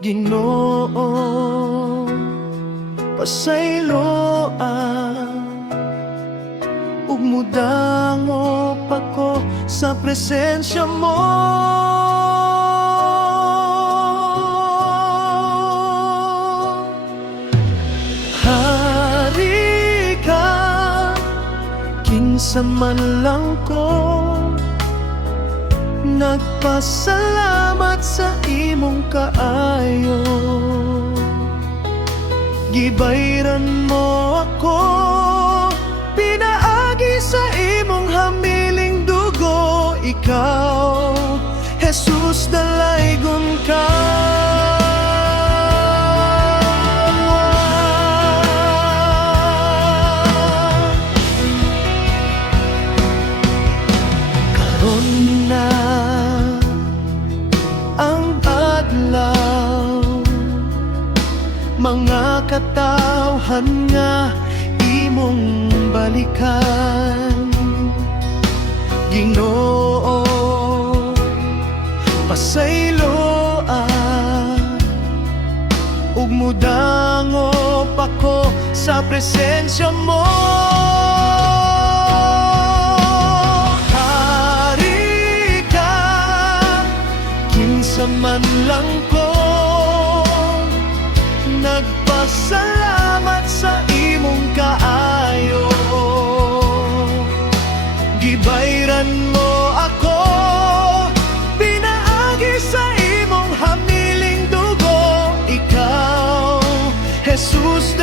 Ginoo, pasayloan ug mudango pa ko sa presensya mo. Hari ka, kinsa man lang ko nagpasalamat sa imong kaayo. Gibayran mo ako, pinaagi sa imong hamiling dugo. Ikaw, Jesus, dalaygon ka. Karon na ang adlaw, mga katawhan nga imong balikan. Ginoo, pasayloan ug mudango pa ko sa presensya mo. Hari ka, kinsa man lang ko nagpasalamat sa imong kaayo. Gibayran mo ako, pinaagi sa imong hamiling dugo. Ikaw, Jesus,